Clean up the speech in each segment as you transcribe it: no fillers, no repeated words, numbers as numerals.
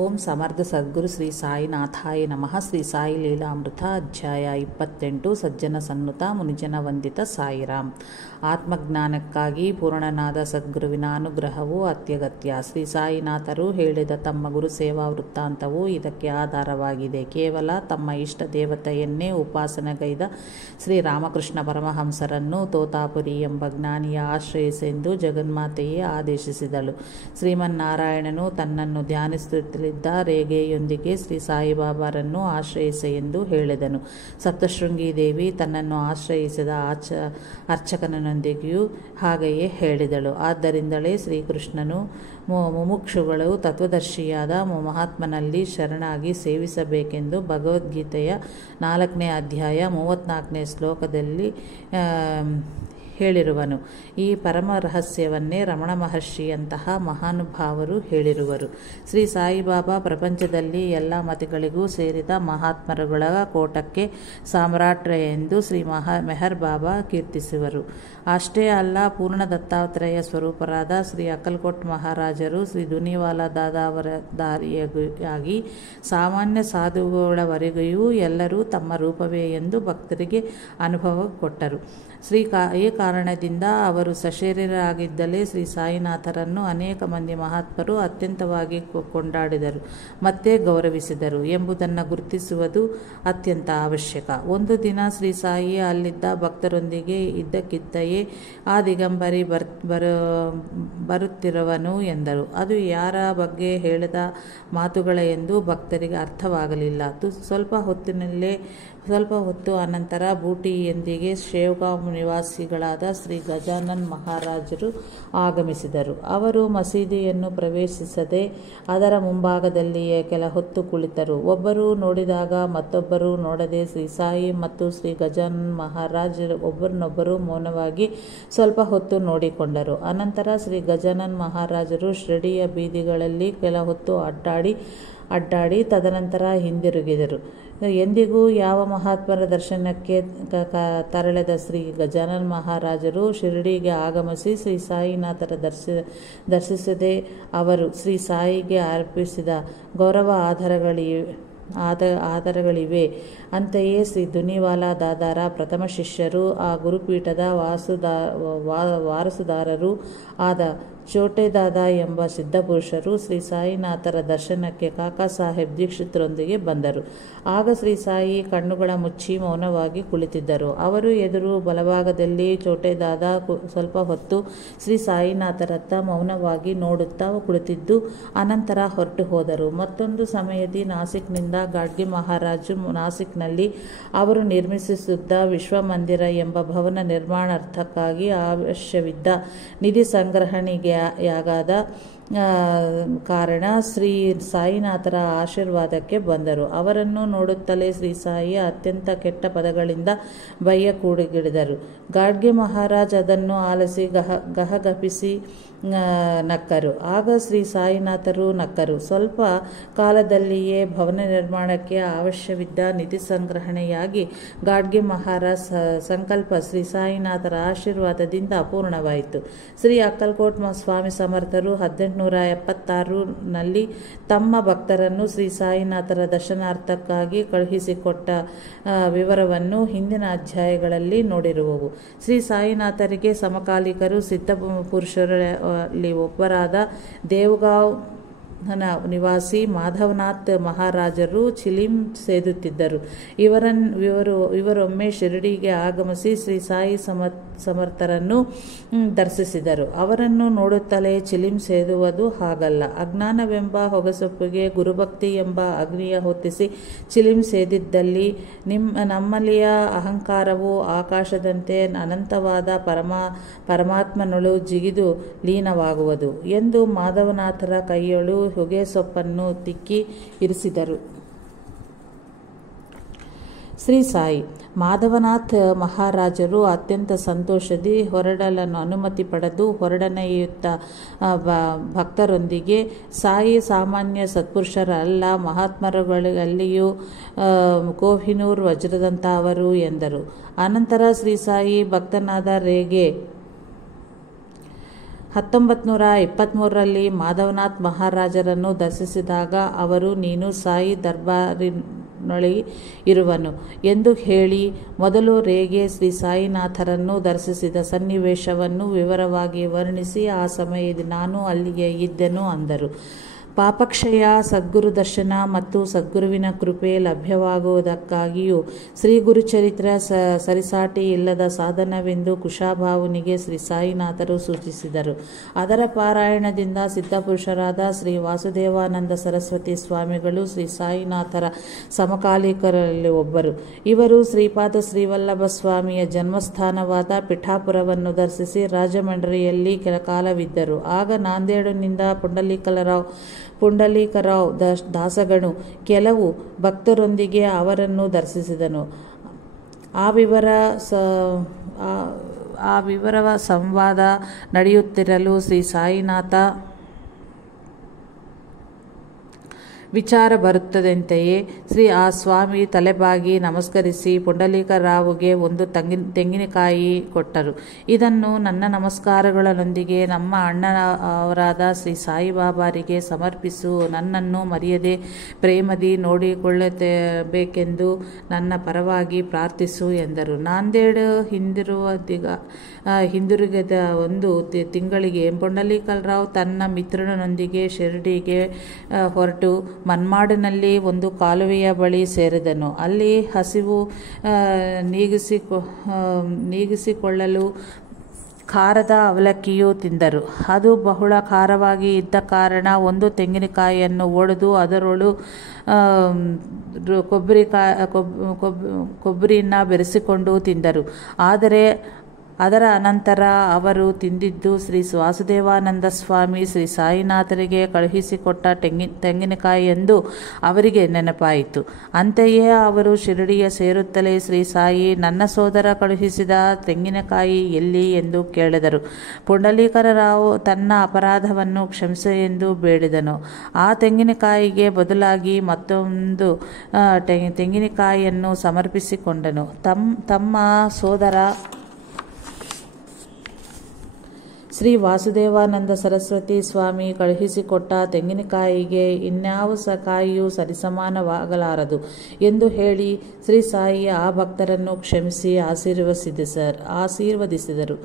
ಓಂ ಸಮರ್ಥ ಸದ್ಗುರು ಶ್ರೀ ಸಾಯಿನಾಥಾಯ ನಮಃ. ಶ್ರೀ ಸಾಯಿ ಲೀಲಾಮೃತ ಅಧ್ಯಾಯ 28. ಸಜ್ಜನ ಸನ್ನುತ ಮುನಿಜನ ವಂದಿತ ಸಾಯಿರಾಮ್. ಆತ್ಮಜ್ಞಾನಕ್ಕಾಗಿ ಪೂರ್ಣನಾದ ಸದ್ಗುರುವಿನ ಅನುಗ್ರಹವು ಅತ್ಯಗತ್ಯ. ಶ್ರೀ ಸಾಯಿನಾಥರು ಹೇಳಿದ ತಮ್ಮ ಗುರು ಸೇವಾ ವೃತ್ತಾಂತವು ಇದಕ್ಕೆ ಆಧಾರವಾಗಿದೆ. ಕೇವಲ ತಮ್ಮ ಇಷ್ಟ ದೇವತೆಯನ್ನೇ ಉಪಾಸನೆಗೈದ ಶ್ರೀರಾಮಕೃಷ್ಣ ಪರಮಹಂಸರನ್ನು ತೋತಾಪುರಿ ಎಂಬ ಜ್ಞಾನಿಯ ಆಶ್ರಯಿಸೆಂದು ಜಗನ್ಮಾತೆಯೇ ಆದೇಶಿಸಿದಳು. ಶ್ರೀಮನ್ನಾರಾಯಣನು ತನ್ನನ್ನು ಧ್ಯಾನಿಸುತ್ತಿದ್ದ ರೇಗೆಯೊಂದಿಗೆ ಶ್ರೀ ಸಾಯಿಬಾಬಾರನ್ನು ಆಶ್ರಯಿಸೆ ಎಂದು ಹೇಳಿದನು. ಸಪ್ತಶೃಂಗಿ ದೇವಿ ತನ್ನನ್ನು ಆಶ್ರಯಿಸಿದ ಅರ್ಚಕನೊಂದಿಗೆಯೂ ಹಾಗೆಯೇ ಹೇಳಿದಳು. ಆದ್ದರಿಂದಲೇ ಶ್ರೀಕೃಷ್ಣನು ಮುಮುಕ್ಷುಗಳು ತತ್ವದರ್ಶಿಯಾದ ಮಹಾತ್ಮನಲ್ಲಿ ಶರಣಾಗಿ ಸೇವಿಸಬೇಕೆಂದು ಭಗವದ್ಗೀತೆಯ 4ನೇ ಅಧ್ಯಾಯ 34ನೇ ಶ್ಲೋಕದಲ್ಲಿ ಹೇಳಿರುವನು. ಈ ಪರಮ ರಹಸ್ಯವನ್ನೇ ರಮಣ ಮಹರ್ಷಿಯಂತಹ ಮಹಾನುಭಾವರು ಹೇಳಿರುವರು. ಶ್ರೀ ಸಾಯಿಬಾಬಾ ಪ್ರಪಂಚದಲ್ಲಿ ಎಲ್ಲ ಮತಗಳಿಗೂ ಸೇರಿದ ಮಹಾತ್ಮರುಗಳ ಕೋಟಕ್ಕೆ ಸಾಮ್ರಾಟ್ ಎಂದು ಶ್ರೀ ಮೆಹರ್ ಬಾಬಾ ಕೀರ್ತಿಸುವರು. ಅಷ್ಟೇ ಅಲ್ಲ, ಪೂರ್ಣ ದತ್ತಾತ್ರೇಯ ಸ್ವರೂಪರಾದ ಶ್ರೀ ಅಕ್ಕಲ್ಕೋಟ್ ಮಹಾರಾಜರು ಶ್ರೀ ದುನಿವಾಲ ದಾದಾವರ ದಾರಿಯಾಗಿ ಸಾಮಾನ್ಯ ಸಾಧುಗಳವರೆಗೂ ಎಲ್ಲರೂ ತಮ್ಮ ರೂಪವೇ ಎಂದು ಭಕ್ತರಿಗೆ ಅನುಭವ ಕೊಟ್ಟರು. ಈ ಕಾರಣದಿಂದ ಅವರು ಸಶರೀರರಾಗಿದ್ದಲೇ ಶ್ರೀ ಸಾಯಿನಾಥರನ್ನು ಅನೇಕ ಮಂದಿ ಮಹಾತ್ಮರು ಅತ್ಯಂತವಾಗಿ ಕೊಂಡಾಡಿದರು ಮತ್ತೆ ಗೌರವಿಸಿದರು ಎಂಬುದನ್ನು ಗುರುತಿಸುವುದು ಅತ್ಯಂತ ಅವಶ್ಯಕ. ಒಂದು ದಿನ ಶ್ರೀ ಸಾಯಿ ಅಲ್ಲಿದ್ದ ಭಕ್ತರೊಂದಿಗೆ ಇದ್ದಕ್ಕಿದ್ದಂತೆಯೇ ಆ ದಿಗಂಬರಿ ಬರುತ್ತಿರುವನು ಎಂದರು. ಅದು ಯಾರ ಬಗ್ಗೆ ಹೇಳಿದ ಮಾತುಗಳೆಂದು ಭಕ್ತರಿಗೆ ಅರ್ಥವಾಗಲಿಲ್ಲ. ಸ್ವಲ್ಪ ಹೊತ್ತು ಅನಂತರ ಬೂಟಿಯೊಂದಿಗೆ ಶೇವ್ಗಾಂವ್ ನಿವಾಸಿಗಳಾದ ಶ್ರೀ ಗಜಾನನ್ ಮಹಾರಾಜರು ಆಗಮಿಸಿದರು. ಅವರು ಮಸೀದಿಯನ್ನು ಪ್ರವೇಶಿಸದೆ ಅದರ ಮುಂಭಾಗದಲ್ಲಿಯೇ ಕೆಲ ಹೊತ್ತು ಕುಳಿತರು. ಒಬ್ಬರು ನೋಡಿದಾಗ ಮತ್ತೊಬ್ಬರು ನೋಡದೆ ಶ್ರೀ ಸಾಯಿ ಮತ್ತು ಶ್ರೀ ಗಜಾನನ್ ಮಹಾರಾಜರು ಒಬ್ಬರನ್ನೊಬ್ಬರು ಮೌನವಾಗಿ ಸ್ವಲ್ಪ ಹೊತ್ತು ನೋಡಿಕೊಂಡರು. ಅನಂತರ ಶ್ರೀ ಗಜಾನನ್ ಮಹಾರಾಜರು ಶಿರಡಿಯ ಬೀದಿಗಳಲ್ಲಿ ಕೆಲ ಹೊತ್ತು ಅಡ್ಡಾಡಿ ತದನಂತರ ಹಿಂದಿರುಗಿದರು. ಎಂದಿಗೂ ಯಾವ ಮಹಾತ್ಮರ ದರ್ಶನಕ್ಕೆ ತರಳದ ಶ್ರೀ ಗಜಾನನ್ ಮಹಾರಾಜರು ಶಿರಡಿಗೆ ಆಗಮಿಸಿ ಶ್ರೀ ಸಾಯಿನಾಥರ ದರ್ಶಿಸದೆ ಅವರು ಶ್ರೀ ಸಾಯಿಗೆ ಅರ್ಪಿಸಿದ ಗೌರವ ಆಧಾರಗಳಿವೆ. ಅಂತೆಯೇ ಶ್ರೀ ದುನಿವಾಲ ದಾದಾರ ಪ್ರಥಮ ಶಿಷ್ಯರು, ಆ ಗುರುಪೀಠದ ವಾರಸುದಾರರೂ ಆದ ಚೋಟೆ ದಾದಾ ಎಂಬ ಸಿದ್ಧಪುರುಷರು ಶ್ರೀ ಸಾಯಿನಾಥರ ದರ್ಶನಕ್ಕೆ ಕಾಕಾ ಸಾಹೇಬ್ ದೀಕ್ಷಿತರೊಂದಿಗೆ ಬಂದರು. ಆಗ ಶ್ರೀ ಸಾಯಿ ಕಣ್ಣುಗಳ ಮುಚ್ಚಿ ಮೌನವಾಗಿ ಕುಳಿತಿದ್ದರು. ಅವರು ಎದುರು ಬಲಭಾಗದಲ್ಲಿ ಚೋಟೆ ದಾದಾ ಸ್ವಲ್ಪ ಹೊತ್ತು ಶ್ರೀ ಸಾಯಿನಾಥರತ್ತ ಮೌನವಾಗಿ ನೋಡುತ್ತಾ ಕುಳಿತಿದ್ದು ಅನಂತರ ಹೊರಟು ಹೋದರು. ಮತ್ತೊಂದು ಸಮಯದಲ್ಲಿ ನಾಸಿಕ್ನಿಂದ ಗಾಡ್ಗೆ ಮಹಾರಾಜು ನಾಸಿಕ್ನಲ್ಲಿ ಅವರು ನಿರ್ಮಿಸುತ್ತಿದ್ದ ವಿಶ್ವಮಂದಿರ ಎಂಬ ಭವನ ನಿರ್ಮಾಣಾರ್ಥಕ್ಕಾಗಿ ಅವಶ್ಯವಿದ್ದ ನಿಧಿ ಸಂಗ್ರಹಣೆಯಾಗದ ಕಾರಣ ಶ್ರೀ ಸಾಯಿನಾಥರ ಆಶೀರ್ವಾದಕ್ಕೆ ಬಂದರು. ಅವರನ್ನು ನೋಡುತ್ತಲೇ ಶ್ರೀ ಸಾಯಿ ಅತ್ಯಂತ ಕೆಟ್ಟ ಪದಗಳಿಂದ ಬಯ್ಯಕೂಡಿಗಿಡಿದರು. ಗಾಡ್ಗೆ ಮಹಾರಾಜ್ ಅದನ್ನು ಆಲಿಸಿ ಗಹಗಹಿಸಿ ನಕ್ಕರು. ಆಗ ಶ್ರೀ ಸಾಯಿನಾಥರು ನಕ್ಕರು. ಸ್ವಲ್ಪ ಕಾಲದಲ್ಲಿಯೇ ಭವನ ನಿರ್ಮಾಣಕ್ಕೆ ಅವಶ್ಯವಿದ್ದ ನಿಧಿ ಸಂಗ್ರಹಣೆಯಾಗಿ ಗಾಡ್ಗೆ ಮಹಾರಾಜ್ ಸಂಕಲ್ಪ ಶ್ರೀ ಸಾಯಿನಾಥರ ಆಶೀರ್ವಾದದಿಂದ ಪೂರ್ಣವಾಯಿತು. ಶ್ರೀ ಅಕ್ಕಲ್ಕೋಟ್ ಸ್ವಾಮಿ ಸಮರ್ಥರು 1876ರಲ್ಲಿ ತಮ್ಮ ಭಕ್ತರನ್ನು ಶ್ರೀ ಸಾಯಿನಾಥರ ದರ್ಶನಾರ್ಥಕ್ಕಾಗಿ ಕಳುಹಿಸಿಕೊಟ್ಟ ವಿವರವನ್ನು ಹಿಂದಿನ ಅಧ್ಯಾಯಗಳಲ್ಲಿ ನೋಡಿರುವವು. ಶ್ರೀ ಸಾಯಿನಾಥರಿಗೆ ಸಮಕಾಲಿಕರು ಸಿದ್ಧ ಪುರುಷರಲ್ಲಿ ಒಬ್ಬರಾದ ದೇವಗಾಂವ್ ನಿವಾಸಿ ಮಾಧವನಾಥ್ ಮಹಾರಾಜರು ಚಿಲಿಂ ಸೇದುತ್ತಿದ್ದರು. ಇವರೊಮ್ಮೆ ಶಿರಡಿಗೆ ಆಗಮಿಸಿ ಶ್ರೀ ಸಾಯಿ ಸಮರ್ಥರನ್ನು ದರ್ಶಿಸಿದರು. ಅವರನ್ನು ನೋಡುತ್ತಲೇ ಚಿಲಿಂ ಸೇದುವುದು ಹಾಗಲ್ಲ, ಅಜ್ಞಾನವೆಂಬ ಹೊಗೆಸೊಪ್ಪಿಗೆ ಗುರುಭಕ್ತಿ ಎಂಬ ಅಗ್ನಿಯ ಹೊತ್ತಿಸಿ ಚಿಲಿಂ ಸೇದಿದ್ದಲ್ಲಿ ನಮ್ಮಲ್ಲಿಯ ಅಹಂಕಾರವು ಆಕಾಶದಂತೆ ಅನಂತವಾದ ಪರಮಾತ್ಮನೊಳು ಜಿಗಿದು ಲೀನವಾಗುವುದು ಎಂದು ಮಾಧವನಾಥರ ಕೈಯೊಳು ಹೊಗೆ ಸೊಪ್ಪನ್ನು ತಿಕ್ಕಿ ಇರಿಸಿದರು. ಶ್ರೀ ಸಾಯಿ ಮಾಧವನಾಥ್ ಮಹಾರಾಜರು ಅತ್ಯಂತ ಸಂತೋಷದಿ ಹೊರಡಲು ಅನುಮತಿ ಪಡೆದು ಹೊರಡನೆಯುತ್ತ ಭಕ್ತರೊಂದಿಗೆ ಸಾಯಿ ಸಾಮಾನ್ಯ ಸತ್ಪುರುಷರಲ್ಲ, ಮಹಾತ್ಮರುಗಳಲ್ಲಿಯೂ ಕೋಹಿನೂರ್ ವಜ್ರದಂತಹವರು ಎಂದರು. ಅನಂತರ ಶ್ರೀ ಸಾಯಿ ಭಕ್ತನಾದ ರೇಗೆ 1923ರಲ್ಲಿ ಮಾಧವನಾಥ್ ಮಹಾರಾಜರನ್ನು ದರ್ಶಿಸಿದಾಗ ಅವರು ನೀನು ಸಾಯಿ ದರ್ಬಾರಿನೊಳಗೆ ಇರುವನು ಎಂದು ಹೇಳಿ ಮೊದಲು ರೇಗೆ ಶ್ರೀ ಸಾಯಿನಾಥರನ್ನು ದರ್ಶಿಸಿದ ಸನ್ನಿವೇಶವನ್ನು ವಿವರವಾಗಿ ವರ್ಣಿಸಿ ಆ ಸಮಯದಲ್ಲಿ ನಾನು ಅಲ್ಲಿಗೆ ಇದ್ದೆನು ಅಂದರು. ಪಾಪಕ್ಷಯ, ಸದ್ಗುರು ದರ್ಶನ ಮತ್ತು ಸದ್ಗುರುವಿನ ಕೃಪೆ ಲಭ್ಯವಾಗುವುದಕ್ಕಾಗಿಯೂ ಶ್ರೀ ಗುರುಚರಿತ್ರ ಸರಿಸಾಟಿ ಇಲ್ಲದ ಸಾಧನವೆಂದು ಕುಶಾಭಾವುನಿಗೆ ಶ್ರೀ ಸಾಯಿನಾಥರು ಸೂಚಿಸಿದರು. ಅದರ ಪಾರಾಯಣದಿಂದ ಸಿದ್ಧಪುರುಷರಾದ ಶ್ರೀ ವಾಸುದೇವಾನಂದ ಸರಸ್ವತಿ ಸ್ವಾಮಿಗಳು ಶ್ರೀ ಸಾಯಿನಾಥರ ಸಮಕಾಲಿಕರಲ್ಲಿ ಒಬ್ಬರು. ಇವರು ಶ್ರೀಪಾದ ಶ್ರೀವಲ್ಲಭ ಸ್ವಾಮಿಯ ಜನ್ಮಸ್ಥಾನವಾದ ಪಿಠಾಪುರವನ್ನು ದರ್ಶಿಸಿ ರಾಜಮಂಡ್ರಿಯಲ್ಲಿ ಕೆಲಕಾಲವಿದ್ದರು. ಆಗ ನಾಂದೇಡಿನಿಂದ ಪುಂಡಲೀಕರಾವ್ ದಾಸಗಣು ಕೆಲವು ಭಕ್ತರೊಂದಿಗೆ ಅವರನ್ನು ದರ್ಶಿಸಿದನು. ಆ ವಿವರ ಸಂವಾದ ನಡೆಯುತ್ತಿರಲು ಶ್ರೀ ಸಾಯಿನಾಥ ವಿಚಾರ ಬರುತ್ತದಂತೆಯೇ ಆ ಸ್ವಾಮಿ ತಲೆಬಾಗಿ ನಮಸ್ಕರಿಸಿ ಪುಂಡಲೀಕರಾವುಗೆ ಒಂದು ತೆಂಗಿನಕಾಯಿ ಕೊಟ್ಟರು. ಇದನ್ನು ನನ್ನ ನಮಸ್ಕಾರಗಳೊಂದಿಗೆ ನಮ್ಮ ಅಣ್ಣನವರಾದ ಶ್ರೀ ಸಾಯಿಬಾಬಾರಿಗೆ ಸಮರ್ಪಿಸು. ನನ್ನನ್ನು ಮರೆಯದೆ ಪ್ರೇಮದಿ ನೋಡಿಕೊಳ್ಳಬೇಕೆಂದು ನನ್ನ ಪರವಾಗಿ ಪ್ರಾರ್ಥಿಸು ಎಂದರು. ನಾಂದೇಡ್ ಹಿಂದಿರುಗಿದ ಒಂದು ತಿಂಗಳಿಗೆ ಪುಂಡಲೀಕರಾವ್ ತನ್ನ ಮಿತ್ರನೊಂದಿಗೆ ಶಿರಡಿಗೆ ಹೊರಟು ಮನ್ಮಾಡಿನಲ್ಲಿ ಒಂದು ಕಾಲುವೆಯ ಬಳಿ ಸೇರಿದನು. ಅಲ್ಲಿ ಹಸಿವು ನೀಗಿಸಿಕೊಳ್ಳಲು ಖಾರದ ಅವಲಕ್ಕಿಯು ತಿಂದರು. ಅದು ಬಹಳ ಖಾರವಾಗಿ ಇದ್ದ ಕಾರಣ ಒಂದು ತೆಂಗಿನಕಾಯಿಯನ್ನು ಒಡೆದು ಅದರೊಳು ಕೊಬ್ಬರಿಯನ್ನು ಬೆರೆಸಿಕೊಂಡು ತಿಂದರು. ಆದರೆ ಅದರ ಅನಂತರ ಅವರು ತಿಂದಿದ್ದು ಶ್ರೀ ವಾಸುದೇವಾನಂದ ಸ್ವಾಮಿ ಶ್ರೀ ಸಾಯಿನಾಥರಿಗೆ ಕಳುಹಿಸಿಕೊಟ್ಟ ತೆಂಗಿನಕಾಯಿ ಎಂದು ಅವರಿಗೆ ನೆನಪಾಯಿತು. ಅಂತೆಯೇ ಅವರು ಶಿರಡಿಯ ಸೇರುತ್ತಲೇ ಶ್ರೀ ಸಾಯಿ, ನನ್ನ ಸೋದರ ಕಳುಹಿಸಿದ ತೆಂಗಿನಕಾಯಿ ಎಲ್ಲಿ ಎಂದು ಕೇಳಿದರು. ಪುಂಡಲೀಕರಾವ್ ತನ್ನ ಅಪರಾಧವನ್ನು ಕ್ಷಮಿಸು ಎಂದು ಬೇಡಿದನು. ಆ ತೆಂಗಿನಕಾಯಿಗೆ ಬದಲಾಗಿ ಮತ್ತೊಂದು ತೆಂಗಿನಕಾಯಿಯನ್ನು ಸಮರ್ಪಿಸಿಕೊಂಡನು. ತಮ್ಮ ಸೋದರ ಶ್ರೀ ವಾಸುದೇವಾನಂದ ಸರಸ್ವತಿ ಸ್ವಾಮಿ ಕಳುಹಿಸಿಕೊಟ್ಟ ತೆಂಗಿನಕಾಯಿಗೆ ಇನ್ಯಾವ ಕಾಯಿಯೂ ಸರಿಸಮಾನವಾಗಲಾರದು ಎಂದು ಹೇಳಿ ಶ್ರೀ ಸಾಯಿ ಆ ಭಕ್ತರನ್ನು ಕ್ಷಮಿಸಿ ಆಶೀರ್ವದಿಸಿದರು.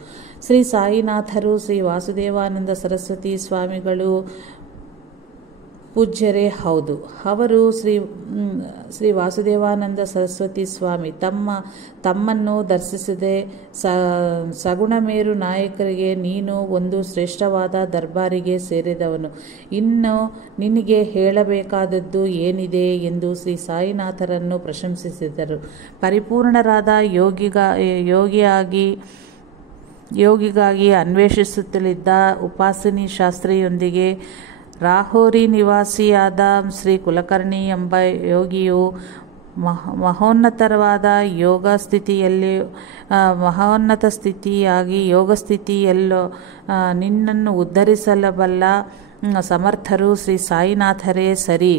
ಶ್ರೀ ಸಾಯಿನಾಥರು ಶ್ರೀ ವಾಸುದೇವಾನಂದ ಸರಸ್ವತಿ ಸ್ವಾಮಿಗಳು ಪೂಜ್ಯರೇ ಹೌದು. ಅವರು ಶ್ರೀ ವಾಸುದೇವಾನಂದ ಸರಸ್ವತಿ ಸ್ವಾಮಿ ತಮ್ಮನ್ನು ದರ್ಶಿಸದೆ ಸಗುಣಮೇರು ನಾಯಕರಿಗೆ ನೀನು ಒಂದು ಶ್ರೇಷ್ಠವಾದ ದರ್ಬಾರಿಗೆ ಸೇರಿದವನು, ಇನ್ನು ನಿನಗೆ ಹೇಳಬೇಕಾದದ್ದು ಏನಿದೆ ಎಂದು ಶ್ರೀ ಸಾಯಿನಾಥರನ್ನು ಪ್ರಶಂಸಿಸಿದರು. ಪರಿಪೂರ್ಣರಾದ ಯೋಗಿಗಾಗಿ ಅನ್ವೇಷಿಸುತ್ತಲಿದ್ದ ಉಪಾಸಿನಿ ಶಾಸ್ತ್ರಿಯೊಂದಿಗೆ ರಾಹೋರಿ ನಿವಾಸಿಯಾದ ಶ್ರೀ ಕುಲಕರ್ಣಿ ಎಂಬ ಯೋಗಿಯು ಮಹೋನ್ನತ ಯೋಗಸ್ಥಿತಿಯಲ್ಲೋ ನಿನ್ನನ್ನು ಉದ್ಧರಿಸಬಲ್ಲ ಸಮರ್ಥರು ಶ್ರೀ ಸಾಯಿನಾಥರೇ ಸರಿ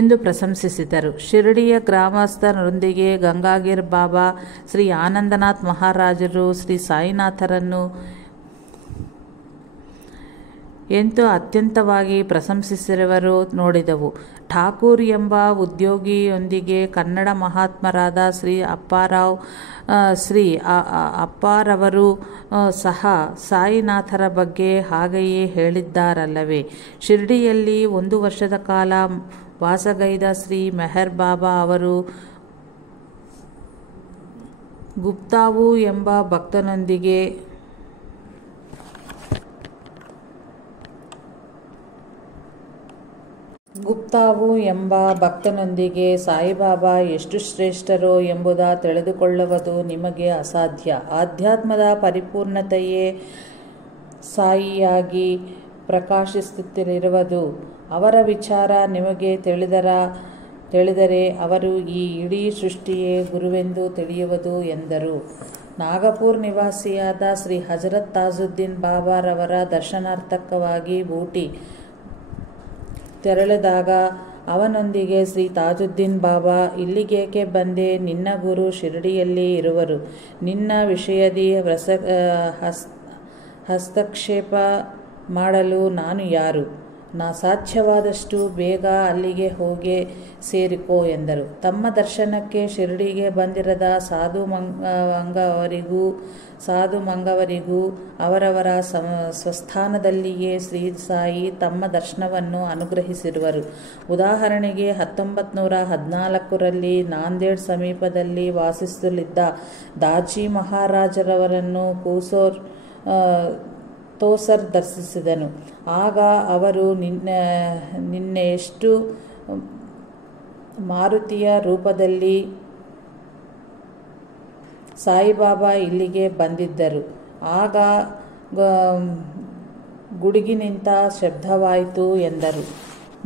ಎಂದು ಪ್ರಶಂಸಿಸಿದರು. ಶಿರಡಿಯ ಗ್ರಾಮಸ್ಥರೊಂದಿಗೆ ಗಂಗಾಗಿರ್ ಬಾಬಾ, ಶ್ರೀ ಆನಂದನಾಥ್ ಮಹಾರಾಜರು ಶ್ರೀ ಸಾಯಿನಾಥರನ್ನು ಎಂತೂ ಅತ್ಯಂತವಾಗಿ ಪ್ರಶಂಸಿಸಿರುವರು ನೋಡಿದೆವು. ಠಾಕೂರ್ ಎಂಬ ಉದ್ಯೋಗಿಯೊಂದಿಗೆ ಕನ್ನಡ ಮಹಾತ್ಮರಾದ ಶ್ರೀ ಅಪ್ಪಾರವರು ಸಹ ಸಾಯಿನಾಥರ ಬಗ್ಗೆ ಹಾಗೆಯೇ ಹೇಳಿದ್ದಾರಲ್ಲವೇ. ಶಿರಡಿಯಲ್ಲಿ 1 ವರ್ಷದ ಕಾಲ ವಾಸಗೈದ ಶ್ರೀ ಮೆಹರ್ ಬಾಬಾ ಅವರು ಗುಪ್ತಾವು ಎಂಬ ಭಕ್ತನೊಂದಿಗೆ ಸಾಯಿಬಾಬಾ ಎಷ್ಟು ಶ್ರೇಷ್ಠರೋ ಎಂಬುದ ತಿಳಿದುಕೊಳ್ಳುವುದು ನಿಮಗೆ ಅಸಾಧ್ಯ. ಆಧ್ಯಾತ್ಮದ ಪರಿಪೂರ್ಣತೆಯೇ ಸಾಯಿಯಾಗಿ ಪ್ರಕಾಶಿಸುತ್ತಿರುವುದು. ಅವರ ವಿಚಾರ ನಿಮಗೆ ತಿಳಿದರೆ ಅವರು ಈ ಇಡೀ ಸೃಷ್ಟಿಯೇ ಗುರುವೆಂದು ತಿಳಿಯುವುದು ಎಂದರು. ನಾಗಪುರ್ ನಿವಾಸಿಯಾದ ಶ್ರೀ ಹಜರತ್ ತಾಜುದ್ದೀನ್ ಬಾಬಾರವರ ದರ್ಶನಾರ್ಥಕವಾಗಿ ಊಟಿ ತೆರಳಿದಾಗ ಅವನೊಂದಿಗೆ ಶ್ರೀ ತಾಜುದ್ದೀನ್ ಬಾಬಾ, ಇಲ್ಲಿಗೇಕೆ ಬಂದೆ? ನಿನ್ನ ಗುರು ಶಿರಡಿಯಲ್ಲಿ ಇರುವರು. ನಿನ್ನ ವಿಷಯದಿ ಹಸ್ತಕ್ಷೇಪ ಮಾಡಲು ನಾನು ಯಾರು? ಸಾಧ್ಯವಾದಷ್ಟು ಬೇಗ ಅಲ್ಲಿಗೆ ಹೋಗಿ ಸೇರಿಕೋ ಎಂದರು. ತಮ್ಮ ದರ್ಶನಕ್ಕೆ ಶಿರಡಿಗೆ ಬಂದಿರದ ಸಾಧು ಮಂಗವರಿಗೂ ಅವರವರ ಸ್ವಸ್ಥಾನದಲ್ಲಿಯೇ ಶ್ರೀ ಸಾಯಿ ತಮ್ಮ ದರ್ಶನವನ್ನು ಅನುಗ್ರಹಿಸಿರುವರು. ಉದಾಹರಣೆಗೆ 1914ರಲ್ಲಿ ನಾಂದೇಡ್ ಸಮೀಪದಲ್ಲಿ ವಾಸಿಸಲಿದ್ದ ದಾಜಿ ಮಹಾರಾಜರವರನ್ನು ತೋಸರ್ ದರ್ಶಿಸಿದನು. ಆಗ ಅವರು ನಿನ್ನೆಯಷ್ಟು ಮಾರುತಿಯ ರೂಪದಲ್ಲಿ ಸಾಯಿಬಾಬಾ ಇಲ್ಲಿಗೆ ಬಂದಿದ್ದರು. ಆಗ ಗುಡುಗಿನಿಂದ ಶಬ್ದವಾಯಿತು ಎಂದರು.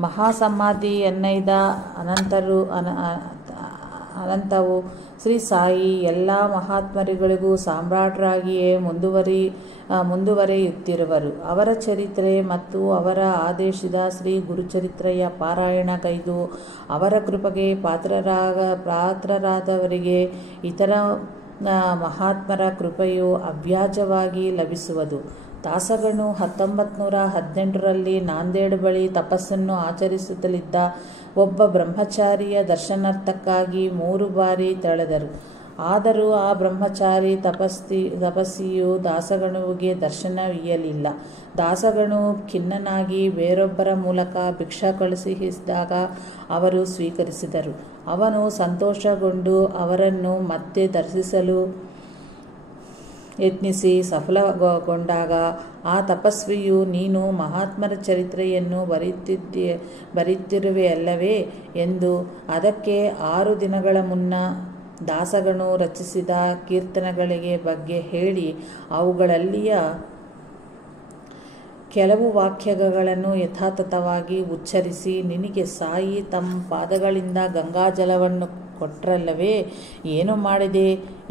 ಮಹಾಸಮಾಧಿ ಎನ್ನೈದ ಅನಂತವು ಶ್ರೀ ಸಾಯಿ ಎಲ್ಲ ಮಹಾತ್ಮರುಗಳಿಗೂ ಸಾಮ್ರಾಟರಾಗಿಯೇ ಮುಂದುವರೆಯುತ್ತಿರುವರು. ಅವರ ಚರಿತ್ರೆ ಮತ್ತು ಅವರ ಆದೇಶದ ಶ್ರೀ ಗುರುಚರಿತ್ರೆಯ ಪಾರಾಯಣಗೈದು ಅವರ ಕೃಪೆಗೆ ಪಾತ್ರರಾದವರಿಗೆ ಇತರ ಮಹಾತ್ಮರ ಕೃಪೆಯು ಅವ್ಯಾಜವಾಗಿ ಲಭಿಸುವುದು. ದಾಸಗಣು 1918ರಲ್ಲಿ ನಾಂದೇಡ್ ಬಳಿ ತಪಸ್ಸನ್ನು ಆಚರಿಸುತ್ತಲಿದ್ದ ಒಬ್ಬ ಬ್ರಹ್ಮಚಾರಿಯ ದರ್ಶನಾರ್ಥಕ್ಕಾಗಿ 3 ಬಾರಿ ತೆರಳಿದರು. ಆದರೂ ಆ ಬ್ರಹ್ಮಚಾರಿ ತಪಸ್ಸಿಯು ದಾಸಗಣುವಿಗೆ ದರ್ಶನವೀಯಲಿಲ್ಲ. ದಾಸಗಣು ಖಿನ್ನನಾಗಿ ಬೇರೊಬ್ಬರ ಮೂಲಕ ಭಿಕ್ಷಾ ಕಳುಹಿಸಿದಾಗ ಅವರು ಸ್ವೀಕರಿಸಿದರು. ಅವನು ಸಂತೋಷಗೊಂಡು ಅವರನ್ನು ಮತ್ತೆ ದರ್ಶಿಸಲು ಯತ್ನಿಸಿ ಸಫಲಗೊಂಡಾಗ ಆ ತಪಸ್ವಿಯು, ನೀನು ಮಹಾತ್ಮರ ಚರಿತ್ರೆಯನ್ನು ಬರೆಯುತ್ತಿರುವೆಯಲ್ಲವೇ ಎಂದು ಅದಕ್ಕೆ 6 ದಿನಗಳ ಮುನ್ನ ದಾಸಗಣು ರಚಿಸಿದ ಕೀರ್ತನೆಗಳಿಗೆ ಬಗ್ಗೆ ಹೇಳಿ ಅವುಗಳಲ್ಲಿಯ ಕೆಲವು ವಾಕ್ಯಗಳನ್ನು ಯಥಾತಥವಾಗಿ ಉಚ್ಚರಿಸಿ, ನಿನಗೆ ಸಾಯಿ ತಮ್ಮ ಪಾದಗಳಿಂದ ಗಂಗಾಜಲವನ್ನು ಕೊಟ್ಟರಲ್ಲವೇ, ಏನು ಮಾಡಿದೆ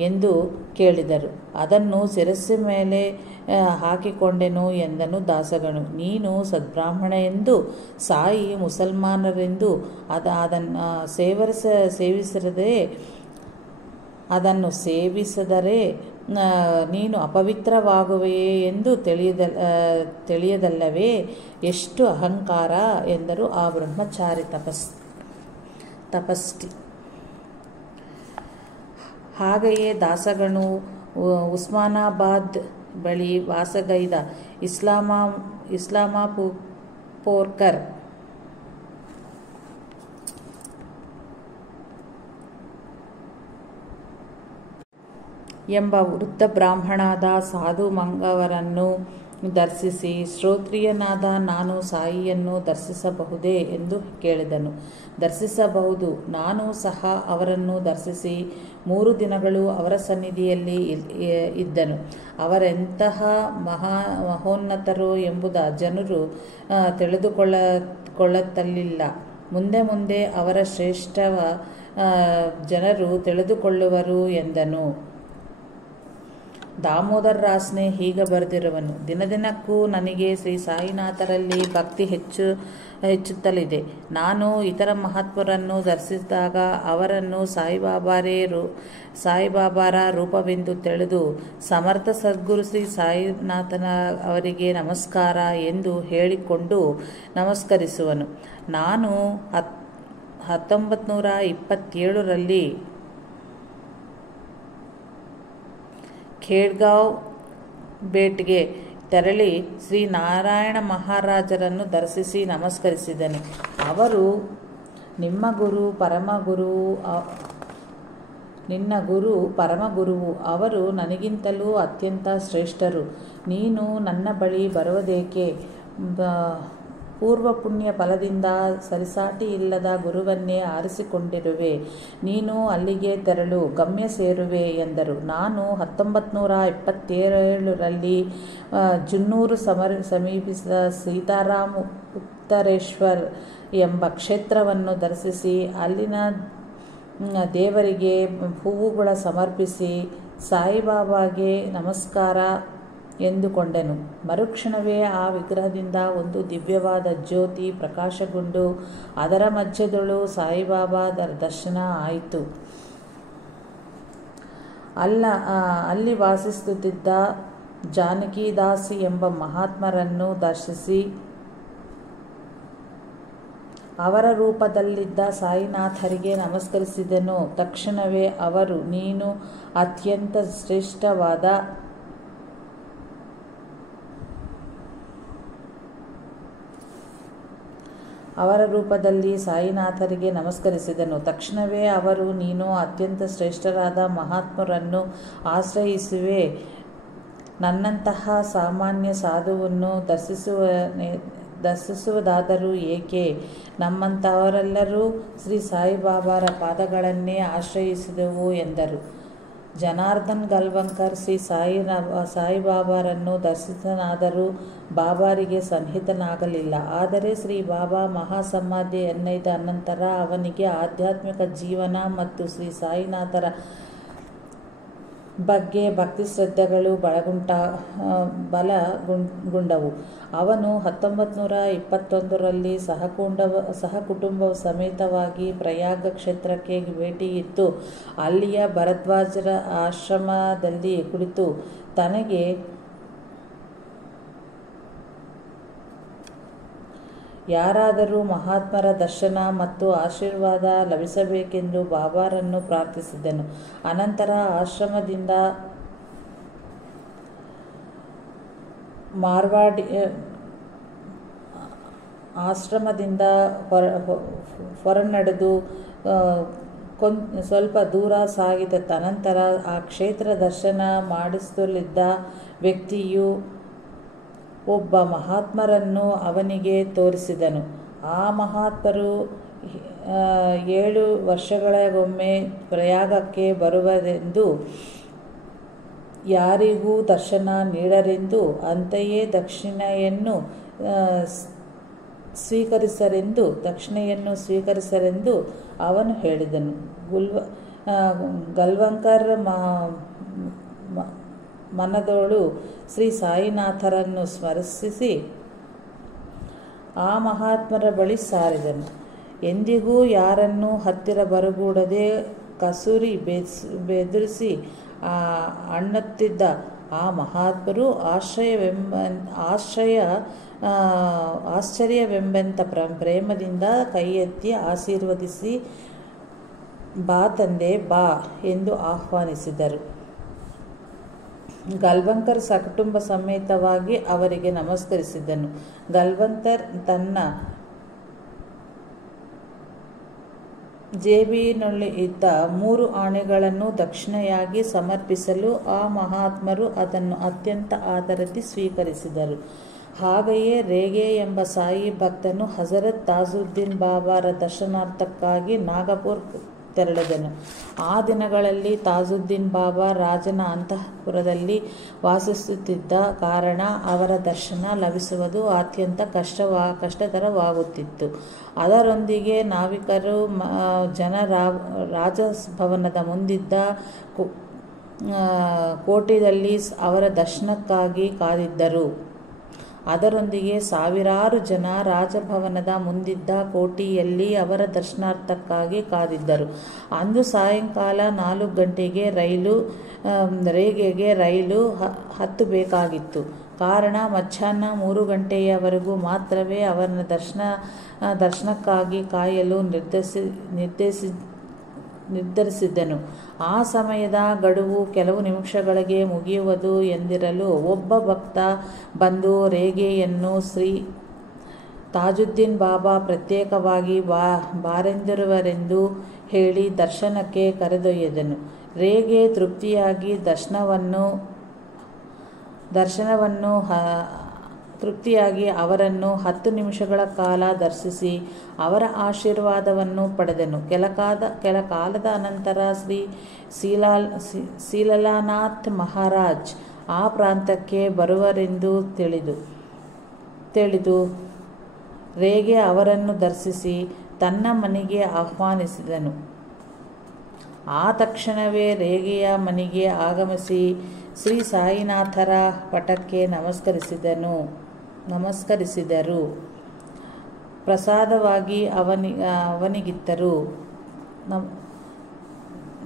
ಎಂದು ಕೇಳಿದರು. ಅದನ್ನು ಶಿರಸ್ಸಿನ ಮೇಲೆ ಹಾಕಿಕೊಂಡೆನು ಎಂದನು ದಾಸಗಣು. ನೀನು ಸದ್ಬ್ರಾಹ್ಮಣ ಎಂದು, ಸಾಯಿ ಮುಸಲ್ಮಾನರೆಂದು ಅದನ್ನು ಸೇವಿಸಿದರೆ ನೀನು ಅಪವಿತ್ರವಾಗುವೆಯೇ ಎಂದು ತಿಳಿಯದಲ್ಲವೇ? ಎಷ್ಟು ಅಹಂಕಾರ ಎಂದರು ಆ ಬ್ರಹ್ಮಚಾರಿ ತಪಸ್ವಿ. ಹಾಗೆಯೇ ದಾಸಗಣು ಉಸ್ಮಾನಾಬಾದ್ ಬಳಿ ವಾಸಗೈದ ಇಸ್ಲಾಮಪೋರ್ಕರ್ ಎಂಬ ವೃದ್ಧ ಬ್ರಾಹ್ಮಣಾದ ಸಾಧು ಮಂಗವರನ್ನು ದರ್ಶಿಸಿ, ಶ್ರೋತ್ರಿಯನಾದ ನಾನು ಸಾಯಿಯನ್ನು ದರ್ಶಿಸಬಹುದೇ ಎಂದು ಕೇಳಿದನು. ದರ್ಶಿಸಬಹುದು. ನಾನು ಸಹ ಅವರನ್ನು ದರ್ಶಿಸಿ 3 ದಿನಗಳು ಅವರ ಸನ್ನಿಧಿಯಲ್ಲಿ ಇದ್ದನು. ಅವರೆಂತಹ ಮಹೋನ್ನತರು ಎಂಬುದ ಜನರು ತಿಳಿದುಕೊಳ್ಳಲಿಲ್ಲ. ಮುಂದೆ ಅವರ ಶ್ರೇಷ್ಠವ ಜನರು ತಿಳಿದುಕೊಳ್ಳುವರು ಎಂದನು. ದಾಮೋದರ್ ರಾಸ್ನೆ ಹೀಗೆ ಬರೆದಿರುವನು. ದಿನದಿನಕ್ಕೂ ನನಗೆ ಶ್ರೀ ಸಾಯಿನಾಥರಲ್ಲಿ ಭಕ್ತಿ ಹೆಚ್ಚುತ್ತಲಿದೆ. ನಾನು ಇತರ ಮಹಾತ್ಮರನ್ನು ದರ್ಶಿಸಿದಾಗ ಅವರನ್ನು ಸಾಯಿಬಾಬಾರ ರೂಪವೆಂದು ತಿಳಿದು ಸಮರ್ಥ ಸದ್ಗುರು ಶ್ರೀ ಸಾಯಿನಾಥನ ಅವರಿಗೆ ನಮಸ್ಕಾರ ಎಂದು ಹೇಳಿಕೊಂಡು ನಮಸ್ಕರಿಸುವನು. ನಾನು 1927ರಲ್ಲಿ ಖೇಡ್ಗಾಂವ್ ಬೇಟ್ಗೆ ತೆರಳಿ ಶ್ರೀ ನಾರಾಯಣ ಮಹಾರಾಜರನ್ನು ದರ್ಶಿಸಿ ನಮಸ್ಕರಿಸಿದನು. ಅವರು, ನಿನ್ನ ಗುರು ಪರಮಗುರುವು. ಅವರು ನನಗಿಂತಲೂ ಅತ್ಯಂತ ಶ್ರೇಷ್ಠರು. ನೀನು ನನ್ನ ಬಳಿ ಬರುವುದೇಕೆ? ಪೂರ್ವ ಪುಣ್ಯ ಫಲದಿಂದ ಸರಿಸಾಟಿ ಇಲ್ಲದ ಗುರುವನ್ನೇ ಆರಿಸಿಕೊಂಡಿರುವೆ. ನೀನು ಅಲ್ಲಿಗೆ ತೆರಳು, ಗಮ್ಯ ಸೇರುವೆ ಎಂದರು. ನಾನು 1927ರಲ್ಲಿ ಜುನ್ನೂರು ಸಮೀಪಿಸಿದ ಸೀತಾರಾಮ್ ಉತ್ತರೇಶ್ವರ್ ಎಂಬ ಕ್ಷೇತ್ರವನ್ನು ದರ್ಶಿಸಿ ಅಲ್ಲಿನ ದೇವರಿಗೆ ಹೂವುಗಳ ಸಮರ್ಪಿಸಿ ಸಾಯಿಬಾಬಾಗೆ ನಮಸ್ಕಾರ ಎಂದುಕೊಂಡನು. ಮರುಕ್ಷಣವೇ ಆ ವಿಗ್ರಹದಿಂದ ಒಂದು ದಿವ್ಯವಾದ ಜ್ಯೋತಿ ಪ್ರಕಾಶಗೊಂಡು ಅದರ ಮಧ್ಯದೊಳು ಸಾಯಿಬಾಬಾ ದರ್ಶನ ಆಯಿತು. ಅಲ್ಲಿ ವಾಸಿಸುತ್ತಿದ್ದ ಜಾನಕಿದಾಸಿ ಎಂಬ ಮಹಾತ್ಮರನ್ನು ದರ್ಶಿಸಿ ಅವರ ರೂಪದಲ್ಲಿದ್ದ ಸಾಯಿನಾಥರಿಗೆ ನಮಸ್ಕರಿಸಿದನು. ತಕ್ಷಣವೇ ಅವರು, ನೀನು ಅತ್ಯಂತ ಶ್ರೇಷ್ಠವಾದ ಅವರ ರೂಪದಲ್ಲಿ ಸಾಯಿನಾಥರಿಗೆ ನಮಸ್ಕರಿಸಿದನು. ತಕ್ಷಣವೇ ಅವರು, ನೀನು ಅತ್ಯಂತ ಶ್ರೇಷ್ಠರಾದ ಮಹಾತ್ಮರನ್ನು ಆಶ್ರಯಿಸುವೆ. ನನ್ನಂತಹ ಸಾಮಾನ್ಯ ಸಾಧುವನ್ನು ದರ್ಶಿಸುವುದಾದರೂ ಏಕೆ? ನಮ್ಮಂಥವರೆಲ್ಲರೂ ಶ್ರೀ ಸಾಯಿಬಾಬಾರ ಪಾದಗಳನ್ನೇ ಆಶ್ರಯಿಸಿದೆವು ಎಂದರು. ಜನಾರ್ದನ್ ಗಲ್ವಂಕರ್ ಶ್ರೀ ಸಾಯಿಬಾಬಾರನ್ನು ದರ್ಶಿಸನಾದರೂ ಬಾಬಾರಿಗೆ ಸನ್ನಿಹಿತನಾಗಲಿಲ್ಲ. ಆದರೆ ಶ್ರೀ ಬಾಬಾ ಮಹಾಸಮಾಧಿ ಎನ್ನೈದ ಅನಂತರ ಅವನಿಗೆ ಆಧ್ಯಾತ್ಮಿಕ ಜೀವನ ಮತ್ತು ಶ್ರೀ ಸಾಯಿನಾಥರ ಬಗ್ಗೆ ಭಕ್ತಿ ಶ್ರದ್ಧೆಗಳು ಬಲಗೊಂಡವು. ಅವನು 1921ರಲ್ಲಿ ಸಹಕುಟುಂಬ ಸಮೇತವಾಗಿ ಪ್ರಯಾಗ ಕ್ಷೇತ್ರಕ್ಕೆ ಭೇಟಿಯಿತ್ತು. ಅಲ್ಲಿಯ ಭರದ್ವಾಜರ ಆಶ್ರಮದಲ್ಲಿ ಕುಳಿತು ತನಗೆ ಯಾರಾದರೂ ಮಹಾತ್ಮರ ದರ್ಶನ ಮತ್ತು ಆಶೀರ್ವಾದ ಲಭಿಸಬೇಕೆಂದು ಬಾಬಾರನ್ನು ಪ್ರಾರ್ಥಿಸಿದನು. ಅನಂತರ ಆಶ್ರಮದಿಂದ ಹೊರನಡೆದು ಸ್ವಲ್ಪ ದೂರ ಸಾಗಿದ ತನಂತರ ಆ ಕ್ಷೇತ್ರ ದರ್ಶನ ಮಾಡಿಸಲಿದ್ದ ವ್ಯಕ್ತಿಯು ಒಬ್ಬ ಮಹಾತ್ಮರನ್ನು ಅವನಿಗೆ ತೋರಿಸಿದನು. ಆ ಮಹಾತ್ಮರು 7 ವರ್ಷಗಳಿಗೊಮ್ಮೆ ಪ್ರಯಾಗಕ್ಕೆ ಬರುವರೆಂದು, ಯಾರಿಗೂ ದರ್ಶನ ನೀಡರೆಂದು, ಅಂತೆಯೇ ದಕ್ಷಿಣೆಯನ್ನು ಸ್ವೀಕರಿಸರೆಂದು ಅವನು ಹೇಳಿದನು. ಗಲ್ವಂಕರ್ ಮನದೋಳು ಶ್ರೀ ಸಾಯಿನಾಥರನ್ನು ಸ್ಮರಿಸಿ ಆ ಮಹಾತ್ಮರ ಬಳಿ ಸಾರಿದನು. ಎಂದಿಗೂ ಯಾರನ್ನೂ ಹತ್ತಿರ ಬರಗೂಡದೆ ಕಸೂರಿ ಬೆದರಿಸಿ ಅಣ್ಣುತ್ತಿದ್ದ ಆ ಮಹಾತ್ಮರು ಆಶ್ಚರ್ಯವೆಂಬಂತ ಪ್ರೇಮದಿಂದ ಕೈಯೆತ್ತಿ ಆಶೀರ್ವದಿಸಿ, ಬಾ ತಂದೆ ಬಾ ಎಂದು ಆಹ್ವಾನಿಸಿದರು. ಗಲ್ವಂಕರ್ ಸಕುಟುಂಬ ಸಮೇತವಾಗಿ ಅವರಿಗೆ ನಮಸ್ಕರಿಸಿದನು. ಗಲ್ವಂಕರ್ ತನ್ನ ಜೇಬಿನಲ್ಲಿ ಇದ್ದ 3 ಆಣೆಗಳನ್ನು ದಕ್ಷಿಣೆಯಾಗಿ ಸಮರ್ಪಿಸಲು ಆ ಮಹಾತ್ಮರು ಅದನ್ನು ಅತ್ಯಂತ ಆದರದಿ ಸ್ವೀಕರಿಸಿದರು. ಹಾಗೆಯೇ ರೇಗೆ ಎಂಬ ಸಾಯಿ ಭಕ್ತನು ಹಜರತ್ ತಾಜುದ್ದೀನ್ ಬಾಬಾರ ದರ್ಶನಾರ್ಥಕ್ಕಾಗಿ ನಾಗಪುರ್ ತೆರಳಿದನು. ಆ ದಿನಗಳಲ್ಲಿ ತಾಜುದ್ದೀನ್ ಬಾಬಾ ರಾಜನ ಅಂತಃಪುರದಲ್ಲಿ ವಾಸಿಸುತ್ತಿದ್ದ ಕಾರಣ ಅವರ ದರ್ಶನ ಲಭಿಸುವುದು ಅತ್ಯಂತ ಕಷ್ಟಕರವಾಗುತ್ತಿತ್ತು. ಅದರೊಂದಿಗೆ ನಾವಿಕರು ರಾಜಭವನದ ಮುಂದಿದ್ದ ಕೋಟೆಯಲ್ಲಿ ಅವರ ದರ್ಶನಕ್ಕಾಗಿ ಕಾದಿದ್ದರು. ಅದರೊಂದಿಗೆ ಸಾವಿರಾರು ಜನ ರಾಜಭವನದ ಮುಂದಿದ್ದ ಕೋಟೆಯಲ್ಲಿ ಅವರ ದರ್ಶನಾರ್ಥಕ್ಕಾಗಿ ಕಾದಿದ್ದರು. ಅಂದು ಸಾಯಂಕಾಲ 4 ಗಂಟೆಗೆ ರೇಗೆಗೆ ರೈಲು ಹತ್ತಬೇಕಾಗಿತ್ತು. ಕಾರಣ ಮಧ್ಯಾಹ್ನ 3 ಗಂಟೆಯವರೆಗೂ ಮಾತ್ರವೇ ಅವರ ದರ್ಶನಕ್ಕಾಗಿ ಕಾಯಲು ನಿರ್ಧರಿಸಿದ್ದನು. ಆ ಸಮಯದ ಗಡುವು ಕೆಲವು ನಿಮಿಷಗಳಿಗೆ ಮುಗಿಯುವುದು ಎಂದಿರಲು ಒಬ್ಬ ಭಕ್ತ ಬಂದು ರೇಗೆಯನ್ನು ಶ್ರೀ ತಾಜುದ್ದೀನ್ ಬಾಬಾ ಪ್ರತ್ಯೇಕವಾಗಿ ಬಾರೆಂದಿರುವರೆಂದು ಹೇಳಿ ದರ್ಶನಕ್ಕೆ ಕರೆದೊಯ್ದನು. ರೇಗೆ ತೃಪ್ತಿಯಾಗಿ ಅವರನ್ನು 10 ನಿಮಿಷಗಳ ಕಾಲ ದರ್ಶಿಸಿ ಅವರ ಆಶೀರ್ವಾದವನ್ನು ಪಡೆದನು. ಕೆಲ ಕಾಲದ ಅನಂತರ ಶ್ರೀ ಶೀಲನಾಥ್ ಮಹಾರಾಜ್ ಆ ಪ್ರಾಂತಕ್ಕೆ ಬರುವರೆಂದು ತಿಳಿದು ರೇಗೆ ಅವರನ್ನು ದರ್ಶಿಸಿ ತನ್ನ ಮನೆಗೆ ಆಹ್ವಾನಿಸಿದನು. ಆ ತಕ್ಷಣವೇ ರೇಗೆಯ ಮನೆಗೆ ಆಗಮಿಸಿ ಶ್ರೀ ಸಾಯಿನಾಥರ ಪಟಕ್ಕೆ ನಮಸ್ಕರಿಸಿದರು. ಪ್ರಸಾದವಾಗಿ ಅವನಿಗಿತ್ತರು.